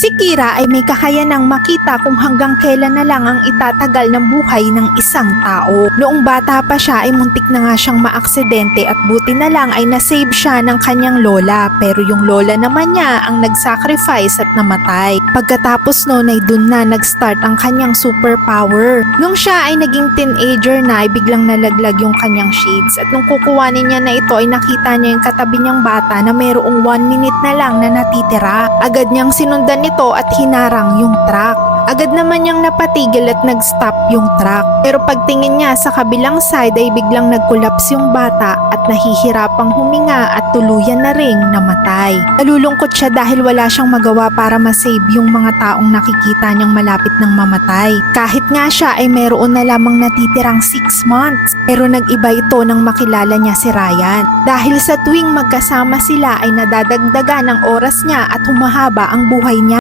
Si Kira ay may kakayanang makita kung hanggang kailan na lang ang itatagal ng buhay ng isang tao. Noong bata pa siya ay muntik na nga siyang maaksidente at buti na lang ay nasave siya ng kanyang lola, pero yung lola naman niya ang nag-sacrifice at namatay. Pagkatapos noon ay dun na nag-start ang kanyang superpower. Nung siya ay naging teenager na ay biglang nalaglag yung kanyang shades at nung kukuhanin niya na ito ay nakita niya yung katabi niyang bata na mayroong 1 minute na lang na natitira. Agad niyang sinundan ito at hinarang yung truck. Agad naman niyang napatigil at nag-stop yung truck. Pero pagtingin niya sa kabilang side ay biglang nag-collapse yung bata at nahihirapang huminga at tuluyan na ring namatay. Nalulungkot siya dahil wala siyang magawa para masave yung mga taong nakikita niyang malapit ng mamatay. Kahit nga siya ay mayroon na lamang natitirang 6 months. Pero nag-iba ito nang makilala niya si Ryan. Dahil sa tuwing magkasama sila ay nadadagdagan ang oras niya at humahaba ang buhay niya.